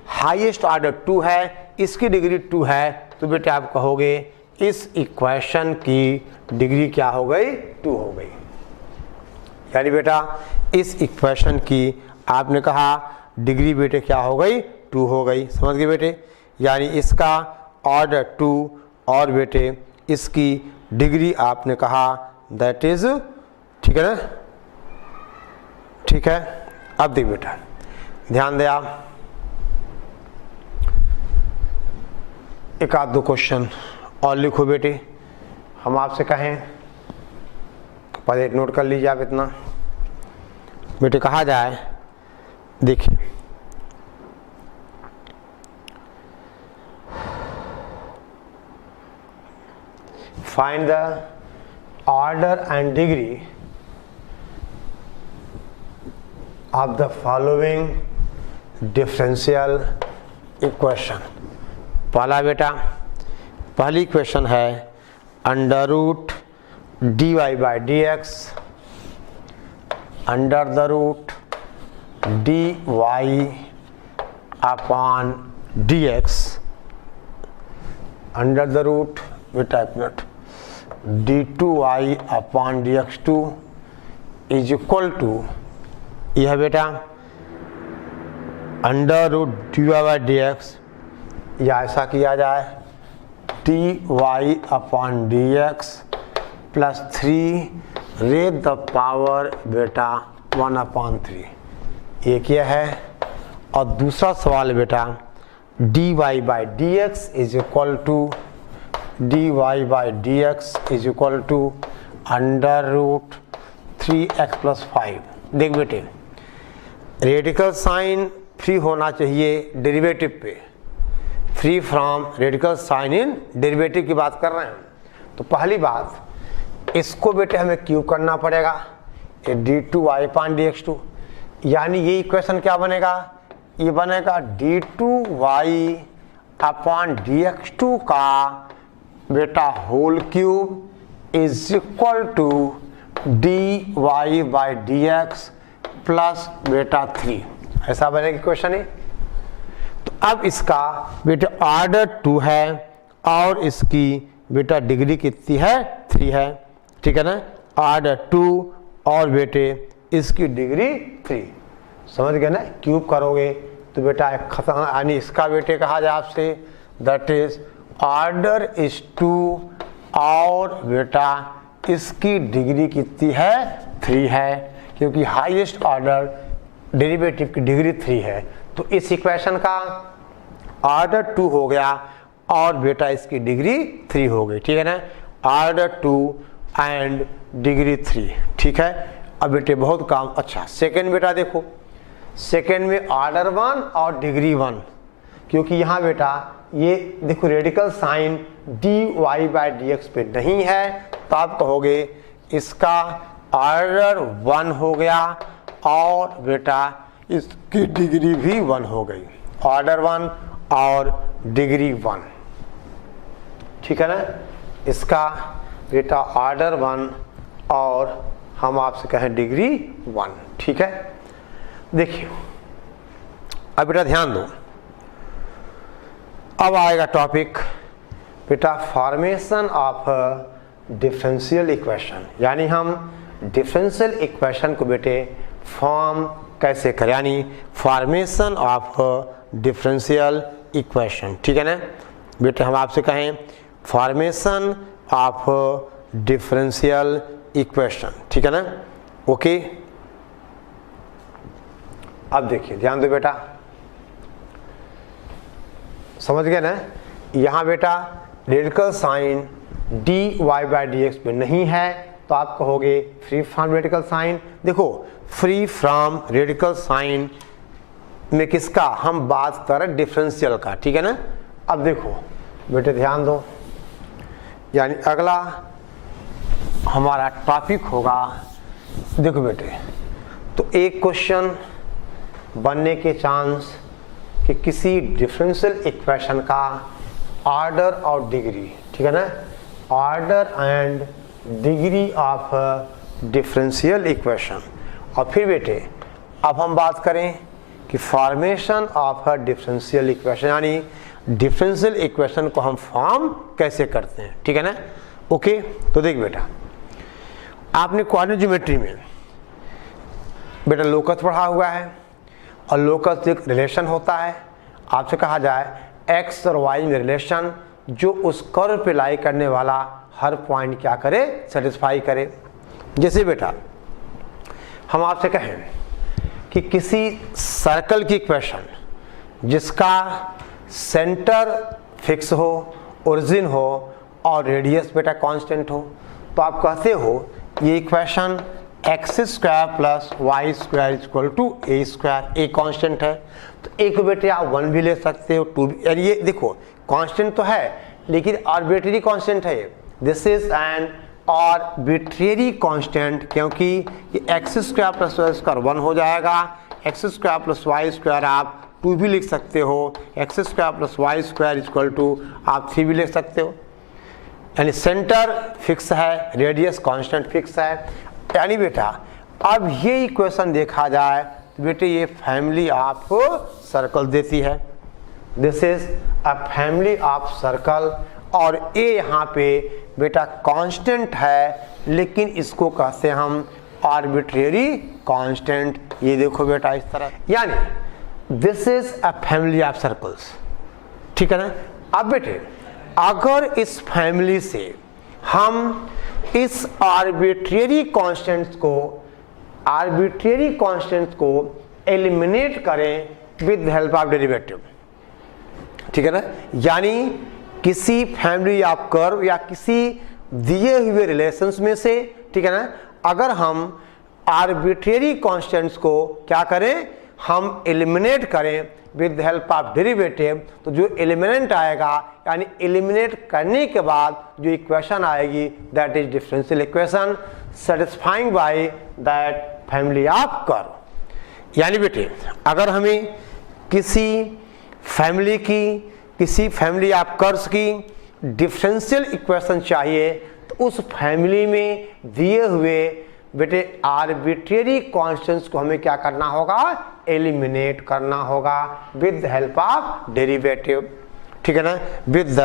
हाईएस्ट ऑर्डर 2 है, इसकी डिग्री 2 है, तो बेटा आप कहोगे इस इक्वेशन की डिग्री क्या हो गई 2 हो गई, यानी बेटा इस इक्वेशन की आपने कहा डिग्री बेटे क्या हो गई 2 हो गई, समझ गए बेटे, यानी इसका ऑर्डर 2 और बेटे इसकी डिग्री आपने कहा दैट इज, ठीक है ना, ठीक है। अब देख बेटा ध्यान दे आप, एक आध दो क्वेश्चन और लिखो बेटे, हम आपसे कहें पहले नोट कर लीजिए आप इतना बेटे, कहा जाए देखिए find the order and degree of the following differential equation। पहला बेटा पहली इक्वेशन है under root dy by dx under the root dy upon dx under the root बेटा एक minute d2y upon dx2 is equal to यह बेटा under root dy by dx, या ऐसा किया जाए dy upon dx plus 3 raise the power बेटा 1/3, ये क्या है। और दूसरा सवाल बेटा dy by dx is equal to dy by dx is equal to under root 3x plus 5। देख बेटे रेडिकल साइन फ्री होना चाहिए डेरिवेटिव पे, free from radical sign in derivative की बात कर रहे हैं, तो पहली बात इसको बेटे हमें क्यूब करना पड़ेगा, ये d2y अपॉन dx2, यानी ये इक्वेशन क्या बनेगा, ये बनेगा d2y अपॉन dx2 का बेटा whole cube is equal to dy by dx plus बेटा 3, ऐसा बनेगा क्वेश्चन है। तो अब इसका बेटा ऑर्डर 2 है और इसकी बेटा डिग्री कितनी है 3 है, ठीक है ना, ऑर्डर 2 और बेटे इसकी डिग्री 3, समझ गए ना। क्यूब करोगे तो बेटा खत्म, यानी इसका बेटे कहा जाए आपसे दैट इज ऑर्डर इज 2 और बेटा इसकी डिग्री कितनी है 3 है, क्योंकि हाईएस्ट ऑर्डर डेरिवेटिव की डिग्री 3 है, तो इस इक्वेशन का ऑर्डर 2 हो गया और बेटा इसकी डिग्री 3 हो गई, ठीक है ना, ऑर्डर 2 एंड डिग्री 3, ठीक है। अब बेटे बहुत काम अच्छा। सेकेंड बेटा देखो, सेकेंड में ऑर्डर 1 और डिग्री 1, क्योंकि यहाँ बेटा ये देखो radical sign dy by dx पे नहीं है, तो आप कहोगे इसका ऑर्डर 1 हो गया और बेटा इसकी डिग्री भी 1 हो गई, ऑर्डर 1 और डिग्री 1, ठीक है ना। इसका बेटा ऑर्डर 1 और हम आपसे कहें डिग्री 1, ठीक है। देखिए अब बेटा ध्यान दो, अब आएगा टॉपिक बेटा फॉर्मेशन ऑफ डिफरेंशियल इक्वेशन, यानी हम डिफरेंशियल इक्वेशन को बेटे फॉर्म कैसे करें, यानी फॉर्मेशन ऑफ डिफरेंशियल इक्वेशन, ठीक है ना बेटे। हम आपसे कहें फॉर्मेशन ऑफ डिफरेंशियल इक्वेशन, ठीक है ना, ओके। अब देखिए ध्यान दो बेटा, समझ गए ना, यहाँ बेटा radical sign dy by dx में नहीं है तो आप कहोगे फ्री फ्रॉम रेडिकल साइन। देखो फ्री फ्रॉम रेडिकल साइन में किसका हम बात कर रहे हैं, डिफरेंशियल का, ठीक है ना। अब देखो बेटे ध्यान दो, यानी अगला हमारा टॉपिक होगा, देखो बेटे तो एक क्वेश्चन बनने के चांस कि किसी डिफरेंशियल इक्वेशन का ऑर्डर और डिग्री, ठीक है ना, order and degree of differential equation. और फिर बेटे अब हम बात करें कि फॉर्मेशन ऑफ डिफरेंशियल इक्वेशन, यानी डिफरेंशियल इक्वेशन को हम फॉर्म कैसे करते हैं, ठीक है ना, ओके। तो देख बेटा आपने कोऑर्डिनेट ज्योमेट्री में बेटा लोकस पढ़ा हुआ है, और लोकस एक रिलेशन होता है, आपसे कहा जाए x और y में रिलेशन जो उस कर्व पे लाई करने वाला हर पॉइंट क्या करे, सेटिस्फाई करे। जैसे बेटा हम आपसे कहें कि किसी सर्कल की इक्वेशन जिसका सेंटर फिक्स हो, ओरिजिन हो और रेडियस बेटा कांस्टेंट हो, तो आप कहते हो ये equation x square plus y square equal to a square, a constant है। तो एक बेटे आप 1 भी ले सकते हो, 2 भी, ये देखो कांस्टेंट तो है लेकिन आर्बिट्रेरी कांस्टेंट है, this is an arbitrary constant, क्योंकि ये x square plus y square 1 हो जाएगा, x square plus y square आप 2 भी लिख सकते हो, x square plus y square equal to आप 3 भी लिख सकते हो। यानी सेंटर फिक्स है, रेडियस कांस्टेंट फिक्स है। यानी बेटा अब ये इक्वेशन देखा जाए तो बेटे ये फैमिली ऑफ सर्कल देती है, this is a family of circle. और ए यहाँ पे बेटा कांस्टेंट है, लेकिन इसको कहते हैं हम आर्बिट्रेरी कांस्टेंट। ये देखो बेटा इस तरह, यानी this is a family of circles, ठीक है ना। अब बेटे अगर इस फैमिली से हम इस आर्बिट्रेरी कांस्टेंट्स को एलिमिनेट करें विद हेल्प ऑफ डेरिवेटिव, ठीक है ना, यानी किसी फैमिली ऑफ कर्व या किसी दिए हुए रिलेशंस में से, ठीक है ना, अगर हम आर्बिट्रेरी कांस्टेंट्स को क्या करें, हम एलिमिनेट करें विद हेल्प ऑफ डेरिवेटिव, तो जो एलिमिनेंट आएगा यानी एलिमिनेट करने के बाद जो इक्वेशन आएगी that is differential equation satisfying by that family of curve. यानी बेटे अगर हमें किसी फैमिली ऑफ कर्व्स की डिफरेंशियल इक्वेशन चाहिए तो उस फैमिली में दिए हुए बेटे आर्बिट्रेरी कांस्टेंट्स को हमें क्या करना होगा, एलिमिनेट करना होगा विद हेल्प ऑफ डेरिवेटिव, ठीक है ना, विद द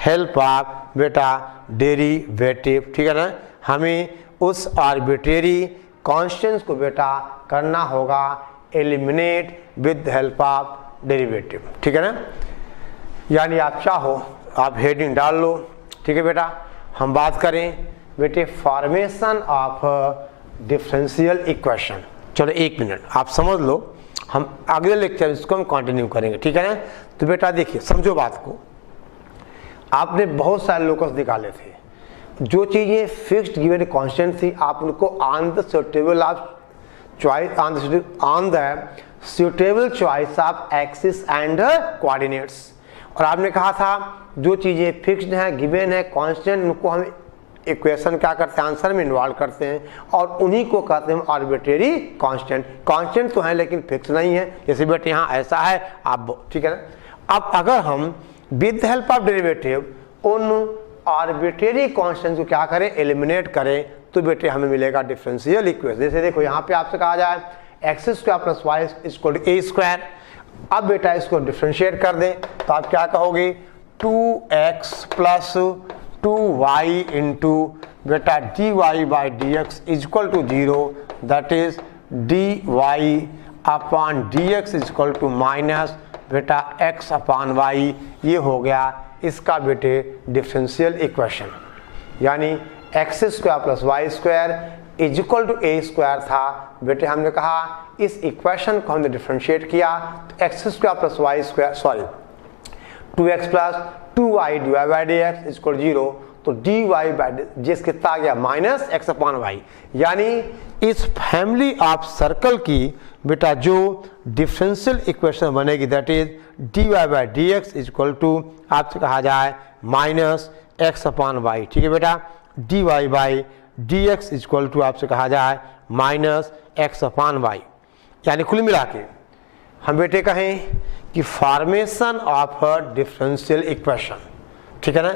हेल्प ऑफ बेटा डेरिवेटिव, ठीक है ना। हमें उस आर्बिट्रेरी कांस्टेंट्स को बेटा करना होगा eliminate with help of derivative, ठीक है ना। यानी आप चाहो आप हेडिंग डाल लो, ठीक है बेटा। हम बात करें बेटे फॉर्मेशन ऑफ डिफरेंशियल इक्वेशन। चलो 1 मिनट आप समझ लो, हम अगले लेक्चर इसको हम कंटिन्यू करेंगे, ठीक है ना। तो बेटा देखिए समझो बात को, आपने बहुत सारे लोकस निकाले थे, जो चीज़ें फिक्स्ड गिवन कांस्टेंट थी आप उनको on the suitable choice of axis and coordinates, और आपने कहा था जो चीज़ें फिक्स्ड हैं, गिवन है, कांस्टेंट, उनको हम इक्वेशन क्या करते हैं, आंसर में इन्वॉल्व करते हैं, और उन्हीं को कहते हैं आर्बिट्रेरी कांस्टेंट। कांस्टेंट तो है लेकिन फिक्स नहीं है, जैसे बेटे यहाँ ऐसा है आप, ठीक है ना। अब अगर हम विद हेल्प ऑफ डेरिवेटिव उन आर्बिट्रेरी कांस्टेंट को क्या करें, एलिमिनेट करें, तो बेटे हमें मिलेगा डिफरेंशियल इक्वेशन। जैसे देखो यहाँ पे आपसे कहा जाए x square plus Y equal to a square. अब बेटा इसको डिफरेंशिएट कर दें तो आप क्या कहोगे 2x प्लस 2y इंटू बेटा dy by D x is equal to 0, that is dy upon D x is equal to minus बेटा x अपॉन y। ये हो गया इसका बेटे डिफरेंशियल इक्वेशन। यानी x square plus y square is equal to a square था बेटे। हमने कहा इस इक्वेशन को हमने डिफरेंशिएट किया तो x square plus y square 2x plus 2y divide by D x is equal 0, तो dy बाई जिस कितना आ गया माइनस x अपॉन वाई। यानी इस फैमिली ऑफ सर्कल की बेटा जो डिफरेंशियल इक्वेशन बनेगी that is dy by D x is equal to आपसे कहा जाए माइनस x अपॉन वाई। ठीक है बेटा, dy by D x is equal to आपसे कहा जाए माइनस x अपॉन वाई। यानी कुल मिला के हम बेटे कहें कि formation of a differential equation. ठीक है ना,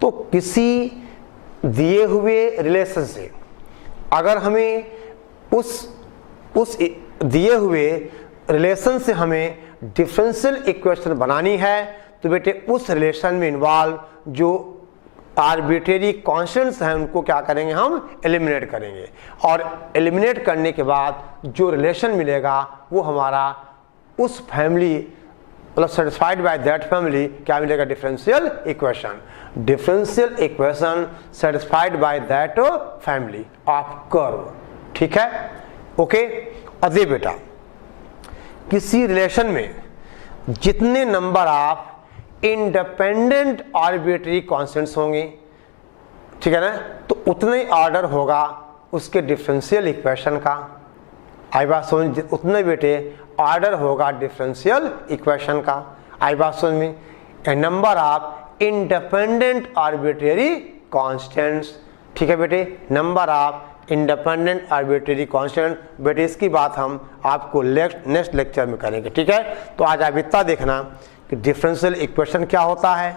तो किसी दिए हुए रिलेशन से अगर हमें उस दिए हुए रिलेशन से हमें डिफरेंशियल इक्वेशन बनानी है तो बेटे उस रिलेशन में इन्वॉल्व जो आर्बिट्रेरी कॉन्स्टेंट्स हैं उनको क्या करेंगे हम एलिमिनेट करेंगे, और एलिमिनेट करने के बाद जो रिलेशन मिलेगा वो हमारा उस फैमिली मतलब सेटिस्फाइड बाय दैट फैमिली क्या मिलेगा differential equation. Differential equation satisfied by that family of curve. ठीक है, ओके। अदे बेटा किसी रिलेशन में जितने number of independent arbitrary constants होंगे, ठीक है ना, तो उतना ही ऑर्डर होगा उसके डिफरेंशियल इक्वेशन का। आई बात समझ, उतने बेटे ऑर्डर होगा डिफरेंशियल इक्वेशन का। आई बात समझ में, a number of independent arbitrary constants. ठीक है बेटे, number of independent arbitrary constant. बेटे इसकी बात हम आपको नेक्स्ट लेक्चर में करेंगे। ठीक है, तो आज आप इतना देखना कि डिफरेंशियल इक्वेशन क्या होता है,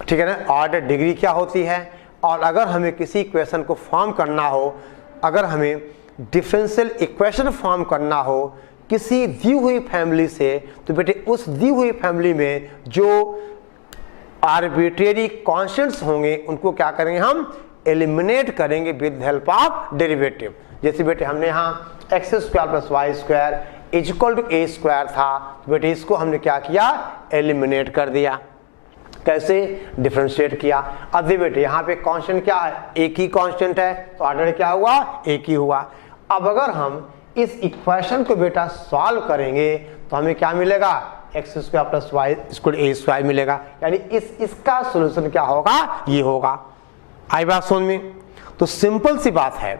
ठीक है ना, ऑर्डर डिग्री क्या होती है, और अगर हमें किसी इक्वेशन को फॉर्म करना हो, अगर हमें डिफरेंशियल इक्वेशन फॉर्म करना हो किसी दी हुई फैमिली से, तो बेटे उस दी हुई फैमिली में जो आर्बिट्रेरी कांस्टेंट्स होंगे उनको क्या करेंगे हम एलिमिनेट करेंगे विद हेल्प ऑफ डेरिवेटिव। जैसे बेटे हमने यहाँ x square plus y square equal to a square था, तो बेटे इसको हमने क्या किया एलिमिनेट कर दिया। कैसे डिफरेंशिएट किया। अब देखिए बेटे यहाँ पे कांस्टेंट क्या है, एक ही कांस्टेंट है, तो ऑर्डर क्या हुआ एक ही हुआ। अब अगर हम इस इक्वेशन को बेटा सॉल्व करेंगे तो हमें क्या मिलेगा X square plus Y equal A square मिलेगा। यानी इसका सोल्यूशन क्या होगा ये होगा। आई बात समझ में। तो सिंपल सी बात है,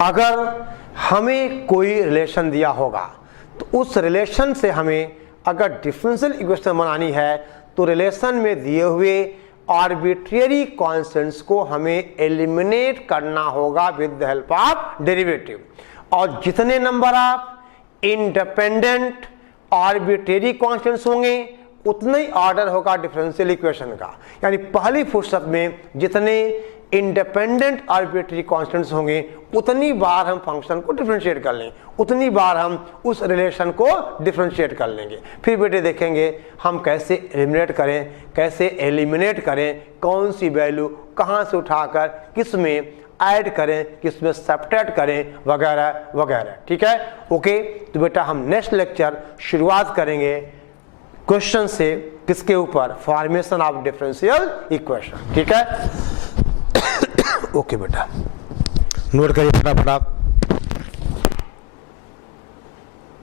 अगर हमें कोई रिलेशन दिया होगा तो उस रिलेशन से हमें अगर डिफरेंशियल इक्वेशन बनानी है तो रिलेशन में दिए हुए आर्बिट्रेरी कांस्टेंट्स को हमें एलिमिनेट करना होगा with the help of derivative. और जितने number of independent arbitrary constants होंगे उतना ही ऑर्डर होगा डिफरेंशियल इक्वेशन का। यानी पहली फुर्सत में जितने इंडिपेंडेंट आर्बिट्रेरी कांस्टेंट्स होंगे उतनी बार हम फंक्शन को डिफरेंशिएट कर लेंगे, उतनी बार हम उस रिलेशन को डिफरेंशिएट कर लेंगे। फिर बेटे देखेंगे हम कैसे एलिमिनेट करें, कैसे एलिमिनेट करें, कौन सी वैल्यू कहाँ से उठाकर किस में ऐड करें, किस में सब्ट्रैक्ट करें, वगैरह वगैरह। ठीक है, ओके। तो बेटा हम नेक्स्ट लेक्चर शुरुआत करेंगे क्वेश्चन से, किसके ऊपर, फॉर्मेशन ऑफ डिफरेंशियल इक्वेशन। ठीक है, ओके बेटा नोट करिए फटाफट आप।